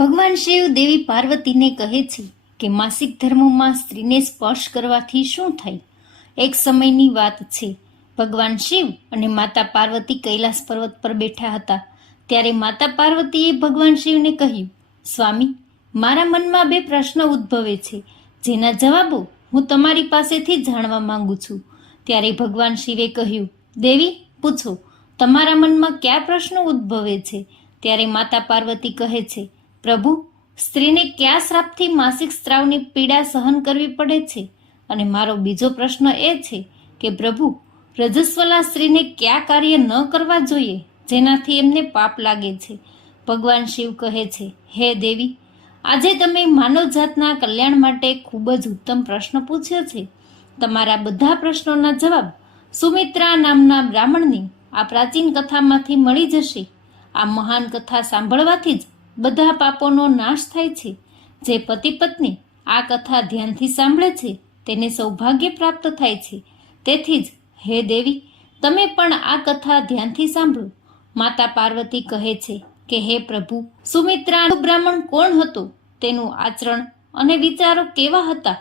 ભગવાન શિવ દેવી પાર્વતીને કહે છે કે માસિક ધર્મમાં સ્ત્રીને સ્પર્શ કરવાથી શું થાય? એક સમયની વાત છે. ભગવાન શિવ અને માતા પાર્વતી કૈલાસ પર્વત પર બેઠા હતા. ત્યારે માતા પાર્વતીએ ભગવાન શિવને કહ્યું, સ્વામી, મારા મનમાં બે પ્રશ્ન ઉદ્ભવે છે. જેના જવાબો હું તમારી પાસેથી જાણવા માંગુ છું. ત્યારે ભગવાન શિવે કહ્યું, દેવી, પૂછો, તમારા મનમાં કયા પ્રશ્નો ઉદ્ભવે છે? ત્યારે માતા પાર્વતી કહે છે પ્રભુ, સ્ત્રીને કયા શ્રાપથી માસિક સ્ત્રાવની પીડા સહન કરવી પડે છે? અને મારો બીજો પ્રશ્ન એ છે કે પ્રભુ, રજસ્વલા સ્ત્રીને કયા કાર્ય ન કરવા જોઈએ, જેનાથી એમને પાપ લાગે છે? ભગવાન શિવ કહે છે, હે દેવી, આજે તમે માનવ જાતના કલ્યાણ માટે ખૂબ જ ઉત્તમ પ્રશ્ન પૂછ્યો છે. તમારા બધા પ્રશ્નોના જવાબ સુમિત્રા નામના બ્રાહ્મણની આ પ્રાચીન કથામાંથી મળી જશે. આ મહાન કથા સાંભળવાથી જ બધા પાપોનો નાશ થાય છે. જે પતિ પત્ની આ કથા ધ્યાનથી સાંભળે છે, તેને સૌભાગ્ય પ્રાપ્ત થાય છે. તેથી જ, હે દેવી, તમે પણ આ કથા ધ્યાનથી સાંભળો. માતા પાર્વતી કહે છે કે, હે પ્રભુ સુમિત્રા બ્રાહ્મણ કોણ હતો? તેનું આચરણ અને વિચારો કેવા હતા?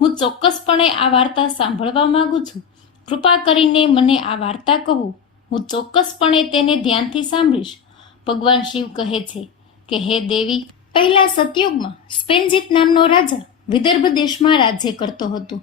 હું ચોક્કસપણે આ વાર્તા સાંભળવા માંગુ છું. કૃપા કરીને મને આ વાર્તા કહો. હું ચોક્કસપણે તેને ધ્યાનથી સાંભળીશ. ભગવાન શિવ કહે છે કે હે દેવી, પહેલા સતયુગમાં સ્પેનજીત નામનો રાજા વિદર્ભ દેશમાં રાજ્ય કરતો હતો.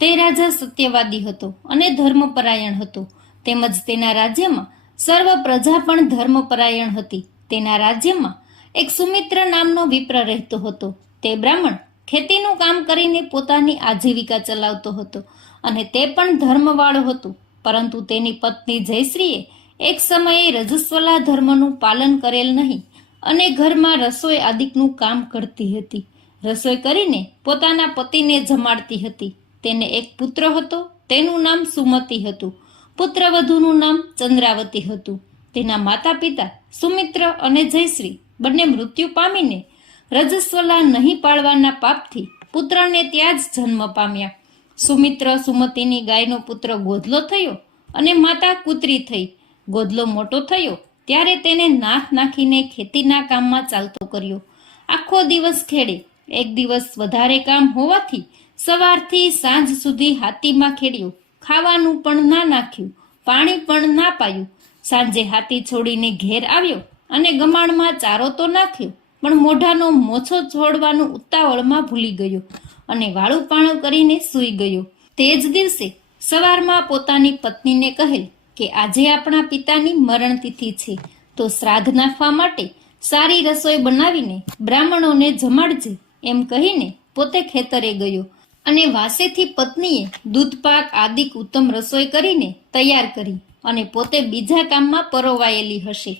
તે રાજા સત્યવાદી હતો અને ધર્મપરાયણ હતો. તેમજ તેના રાજ્યમાં સર્વ પ્રજા પણ ધર્મપરાયણ હતી. તેના રાજ્યમાં એક સુમિત્ર નામનો વિપ્ર રહેતો હતો. તે બ્રાહ્મણ ખેતીનું કામ કરીને પોતાની આજીવિકા ચલાવતો હતો અને તે પણ ધર્મવાળો હતો. પરંતુ તેની પત્ની જયશ્રીએ એક સમયે રજસ્વલા ધર્મનું પાલન કરેલ નહીં. અને ઘરમાં રસોઈ આદિકનું કામ કરતી હતી. રસોઈ કરીને પોતાના પતિને જમાડતી હતી. તેને એક પુત્ર હતો. તેનું નામ સુમતી હતું. પુત્રવધુનું નામ ચંદ્રાવતી હતું. તેના માતા પિતા સુમિત્ર અને જયશ્રી બંને મૃત્યુ પામીને રજસ્વલા નહીં પાળવાના પાપથી પુત્રને ત્યાં જ જન્મ પામ્યા. સુમિત્ર સુમતીની ગાયનો પુત્ર ગોધલો થયો અને માતા કૂતરી થઈ. ગોધલો મોટો થયો ત્યારે તેને નાથ નાખીને ખેતીના કામમાં ચાલતો કર્યો. આખો દિવસ ખેડે. એક દિવસ વધારે કામ હોવાથી સવારથી સાંજ સુધી હાથીમાં ખેડ્યો. ખાવાનું પણ ના નાખ્યું. પાણી પણ ના પાયું. સાંજે હાથી છોડીને ઘેર આવ્યો અને ગમાણમાં ચારો તો નાખ્યો, પણ મોઢાનો મોછો છોડવાનું ઉતાવળમાં ભૂલી ગયો અને વાળું પાણું કરીને સૂઈ ગયો. તે જ દિવસે સવારમાં પોતાની પત્નીને કહેલ કે આજે આપણા પિતાની મરણ તિથિ છે, તો શ્રાદ્ધ નાખવા માટે સારી રસોઈ બનાવીને બ્રાહ્મણોને જમાડજે એમ કહીને પોતે ખેતરે ગયો અને વાસેથી પત્નીએ દૂધપાક આદિક ઉત્તમ રસોઈ કરીને તૈયાર કરી અને પોતે બીજા કામમાં પરોવાયેલી હશે.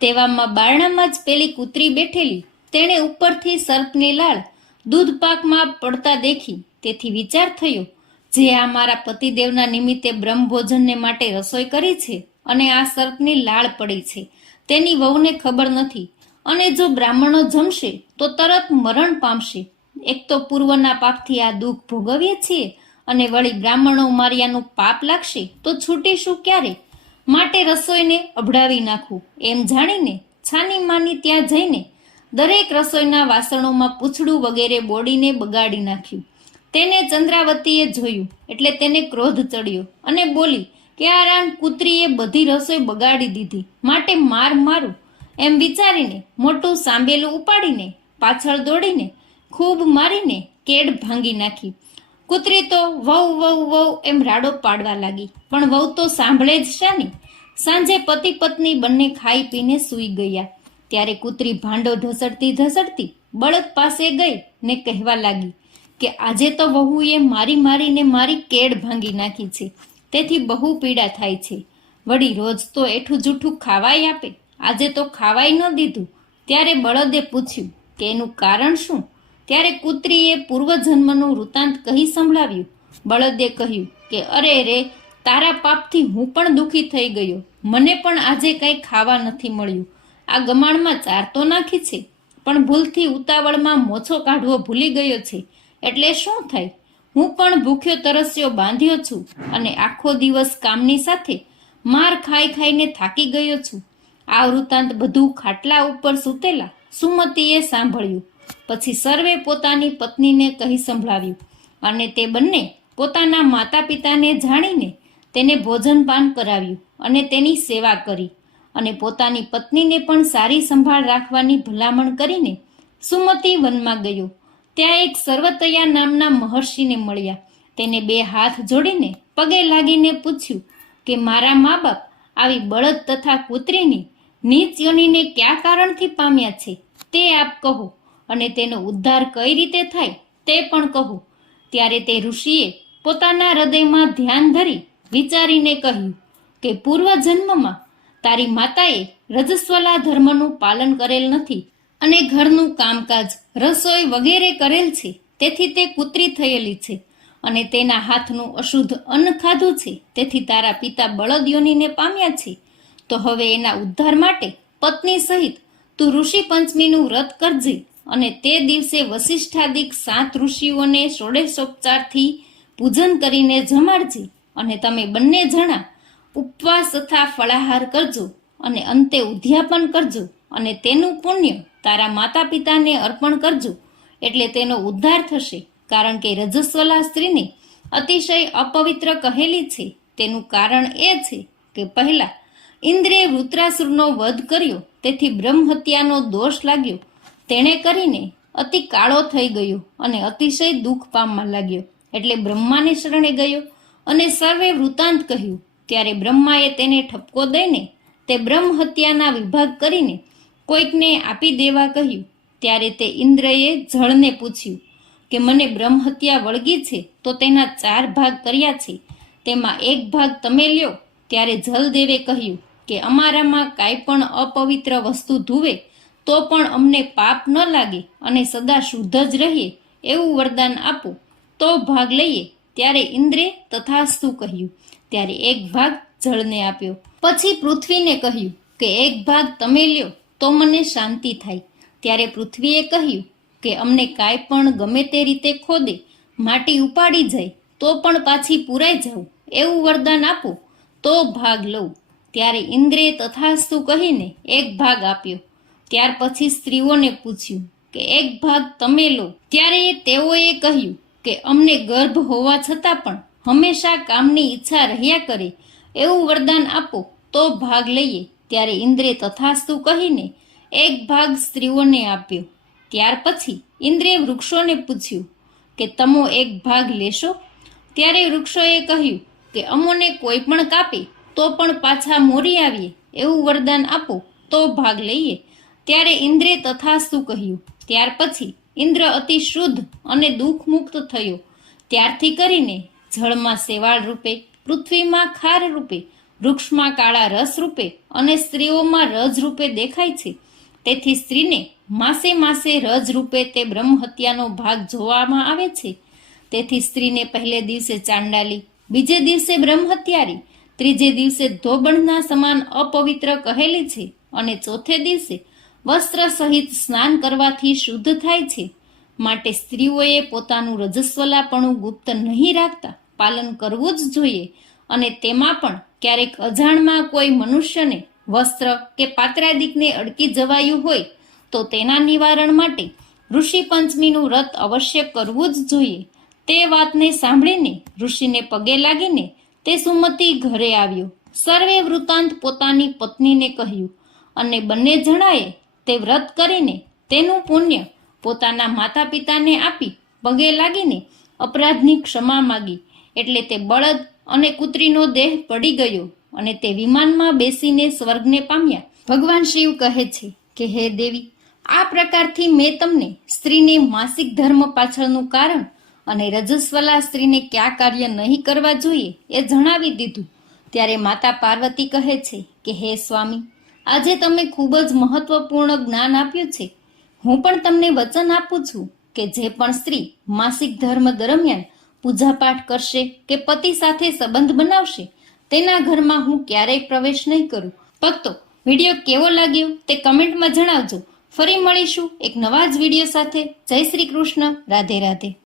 તેવામાં બારણામાં જ પેલી કૂતરી બેઠેલી, તેણે ઉપરથી સર્પની લાળ દૂધપાકમાં પડતા દેખી તેથી વિચાર થયો જે આ મારા પતિદેવના નિમિત્તે બ્રહ્મભોજનને માટે રસોઈ કરી છે અને આ સર્પની લાળ પડી છે. તેની વહુને ખબર નથી. અને જો બ્રાહ્મણો જમશે, તો તરત મરણ પામશે. એક તો પૂર્વના પાપથી આ દુઃખ ભોગવીએ છીએ અને વળી બ્રાહ્મણો માર્યાનું પાપ લાગશે, તો છૂટીશું ક્યારે? માટે રસોઈને અભડાવી નાખું. એમ જાણીને, છાની માની ત્યાં જઈને દરેક રસોઈના વાસણોમાં પૂછડું વગેરે બોડીને બગાડી નાખ્યું. તેને ચંદ્રાવતીએ જોયું, એટલે તેને ક્રોધ ચડ્યો અને બોલી, કે આ રાન કૂતરીએ બધી રસોઈ બગાડી દીધી, માટે માર મારું. એમ વિચારીને, મોટું સાંબેલું ઉપાડીને, પાછળ દોડીને, ખૂબ મારીને કેડ ભાંગી નાખી. કૂતરી તો વહુ વહુ વહુ એમ રાડો પાડવા લાગી, પણ વહુ તો સાંભળે જ શાની સાંજે પતિ પત્ની બંને ખાઈ પીને સૂઈ ગયા. ત્યારે કૂતરી ભાંડો ઢસડતી ઢસડતી બળદ પાસે ગઈ ને કહેવા લાગી કે આજે તો વહુએ મારી મારીને મારી કેડ ભાંગી નાખી છે. તેથી બહુ પીડા થાય છે. વળી રોજ તો એઠું જૂઠું ખાવાય આપે? આજે તો ખાવાય ન દીધું. ત્યારે બળદે પૂછ્યું, કે એનું કારણ શું? ત્યારે કૂતરીએ પૂર્વજન્મનું વૃત્તાંત કહી સંભળાવ્યું. બળદે કહ્યું, કે અરે રે, તારા પાપથી હું પણ દુઃખી થઈ ગયો. મને પણ આજે કંઈ ખાવા નથી મળ્યું. આ ગમાણમાં ચાર તો નાખી છે. પણ ભૂલથી ઉતાવળમાં મોછો કાઢવો ભૂલી ગયો છે. એટલે શું થાય? હું પણ ભૂખ્યો તરસ્યો બાંધ્યો છું અને આખો દિવસ કામની સાથે માર ખાઈ ખાઈને થાકી ગયો છું. આ વૃત્તાંત બધું ખાટલા ઉપર સૂતેલા સુમતીએ સાંભળ્યું. પછી સર્વે પોતાની પત્નીને કહી સંભળાવ્યું અને તે બંને પોતાના માતા પિતાને જાણીને તેને ભોજનપાન કરાવ્યું અને તેની સેવા કરી અને પોતાની પત્નીને પણ સારી સંભાળ રાખવાની ભલામણ કરીને સુમતી વનમાં ગયો. ત્યાં એક સર્વતયા નામના મહર્ષિને મળ્યા. તેને બે હાથ જોડીને પગે લાગીને પૂછ્યું કે, મારા મા બાપ આવી બળદ તથા કૂતરીની નીચ યોનીને કયા કારણથી પામ્યા છે? તે આપ કહો. અને તેનો ઉદ્ધાર કઈ રીતે થાય તે પણ કહો. ત્યારે તે ઋષિએ પોતાના હૃદયમાં ધ્યાન ધરી વિચારીને કહ્યું કે પૂર્વ જન્મમાં તારી માતાએ રજસ્વલા ધર્મનું પાલન કરેલ નથી અને ઘરનું કામકાજ રસોઈ વગેરે કરેલ છે. તેથી તે કૂતરી થયેલી છે અને તેના હાથનું અશુદ્ધ અન્ન ખાધું છે. તેથી તારા પિતા બળદ યોનીને પામ્યા છે. તો હવે એના ઉદ્ધાર માટે પત્ની સહિત તું ઋષિ પંચમીનું વ્રત કરજે અને તે દિવસે વસિષ્ઠાદિક સાત ઋષિઓને ષોડેશોપચારથી પૂજન કરીને જમાડજે અને તમે બંને જણા ઉપવાસ તથા ફળાહાર કરજો અને અંતે ઉદ્યાપન કરજો અને તેનું પુણ્ય તારા માતા પિતાને અર્પણ કરજો. એટલે તેનો ઉદ્ધાર થશે. કારણ કે રજસ્વલા સ્ત્રીને અતિશય અપવિત્ર કહેલી છે. તેનું કારણ એ છે કે પહેલા ઇન્દ્રે વૃત્રાસુરનો વધ કર્યો. તેથી બ્રહ્મહત્યાનો દોષ લાગ્યો. તેણે કરીને અતિ કાળો થઈ ગયો અને અતિશય દુઃખ પામવા લાગ્યો. એટલે બ્રહ્માને શરણે ગયો અને સર્વે વૃતાંત કહ્યું. ત્યારે બ્રહ્માએ તેને ઠપકો દઈને તે બ્રહ્મ હત્યાના વિભાગ કરીને કોઈકને આપી દેવા કહ્યું, ત્યારે તે ઇન્દ્રએ જળને પૂછ્યું કે મને બ્રહ્મ હત્યા વળગી છે તો તેના ચાર ભાગ કર્યા છે. તેમાં એક ભાગ તમે લ્યો. ત્યારે જલદેવે કહ્યું કે અમારામાં કાંઈ પણ અપવિત્ર વસ્તુ ધુવે, તો પણ અમને પાપ ન લાગે અને સદા શુદ્ધ જ રહીએ, એવું વરદાન આપો. તો ભાગ લઈએ. ત્યારે ઇન્દ્રે તથાસ્તુ કહ્યું. ત્યારે એક ભાગ જળને આપ્યો. પછી પૃથ્વીને કહ્યું કે એક ભાગ તમે લ્યો. તો મને શાંતિ થાય. ત્યારે પૃથ્વીએ કહ્યું કે અમને કાંઈ પણ ગમે તે રીતે ખોદે, માટી ઉપાડી જાય, તો પણ પાછી પુરાઈ જાઉં, એવું વરદાન આપો, તો ભાગ લઉં. ત્યારે ઇન્દ્રે તથાસ્તુ કહીને એક ભાગ આપ્યો. ત્યાર પછી સ્ત્રીઓને પૂછ્યું કે એક ભાગ તમે લો. ત્યારે તેઓએ કહ્યું કે અમને ગર્ભ હોવા છતાં પણ હંમેશા કામની ઈચ્છા રહ્યા કરે, એવું વરદાન આપો, તો ભાગ લઈએ. ત્યારે ઇન્દ્રે તથાસ્તુ કહીને એક ભાગ સ્ત્રીઓને આપ્યો. ત્યાર પછી ઇન્દ્રે વૃક્ષોને પૂછ્યું કે તમો એક ભાગ લેશો? ત્યારે વૃક્ષોએ કહ્યું કે અમોને કોઈ પણ કાપે તો પણ પાછા મોરી આવીએ, એવું વરદાન આપો, તો ભાગ લઈએ. ત્યારે ઇન્દ્રે તથાસ્તુ કહ્યું. ત્યાર પછી ઇન્દ્ર અતિ શુદ્ધ અને દુઃખ મુક્ત થયો. ત્યારથી કરીને જળમાં શેવાળ રૂપે, પૃથ્વીમાં ખાર રૂપે વૃક્ષમાં કાળા રસ રૂપે અને સ્ત્રીઓમાં રજ રૂપે દેખાય છે. તેથી સ્ત્રીને માસે માસે રજ રૂપે તે બ્રહ્મ હત્યાનો ભાગ જોવામાં આવે છે. તેથી સ્ત્રીને પહેલે દિવસે ચાંડાલી, બીજે દિવસે બ્રહ્મહત્યારી, ત્રીજે દિવસે ધોબણના સમાન અપવિત્ર કહેલી છે અને ચોથે દિવસે વસ્ત્ર સહિત સ્નાન કરવાથી શુદ્ધ થાય છે. માટે સ્ત્રીઓએ પોતાનું રજસ્વલાપણું ગુપ્ત નહીં રાખતા પાલન કરવું જ જોઈએ. અને તેમાં પણ ક્યારેક અજાણમાં કોઈ મનુષ્યને વસ્ત્ર કે પાત્રાદિકને અડકી જવાયું હોય તો તેના નિવારણ માટે ઋષિ પંચમીનું વ્રત અવશ્ય કરવું જ જોઈએ. તે વાતને સાંભળીને ઋષિને પગે લાગીને તે સુમતી ઘરે આવ્યો. સર્વે વૃતાંત પોતાની પત્નીને કહ્યું અને બંને જણાએ તે વ્રત કરીને તેનું પુણ્ય પોતાના માતા પિતાને આપી પગે લાગીને અપરાધની ક્ષમા માગી. એટલે તે બળદ અને કૂતરીનો દેહ પડી ગયો અને તે વિમાનમાં બેસીને સ્વર્ગને પામ્યા. ભગવાન શિવ કહે છે કે, હે દેવી, આ પ્રકારથી મેં તમને સ્ત્રીને માસિક ધર્મ પાછળનું કારણ અને રજસ્વલા સ્ત્રીને કયા કાર્ય નહીં કરવા જોઈએ એ જણાવી દીધું. ત્યારે માતા પાર્વતી કહે છે કે, હે સ્વામી, આજે તમે ખૂબ જ મહત્વપૂર્ણ જ્ઞાન આપ્યું છે. હું પણ તમને વચન આપું છું કે જે પણ સ્ત્રી માસિક ધર્મ દરમિયાન પૂજાપાઠ કરશે કે પતિ સાથે સંબંધ બનાવશે, તેના ઘરમાં હું ક્યારેય પ્રવેશ નહીં કરું. ભક્તો, વીડિયો કેવો લાગ્યો તે કમેન્ટમાં જણાવજો. ફરી મળીશું એક નવા જ વીડિયો સાથે. જય શ્રી કૃષ્ણ. રાધે રાધે.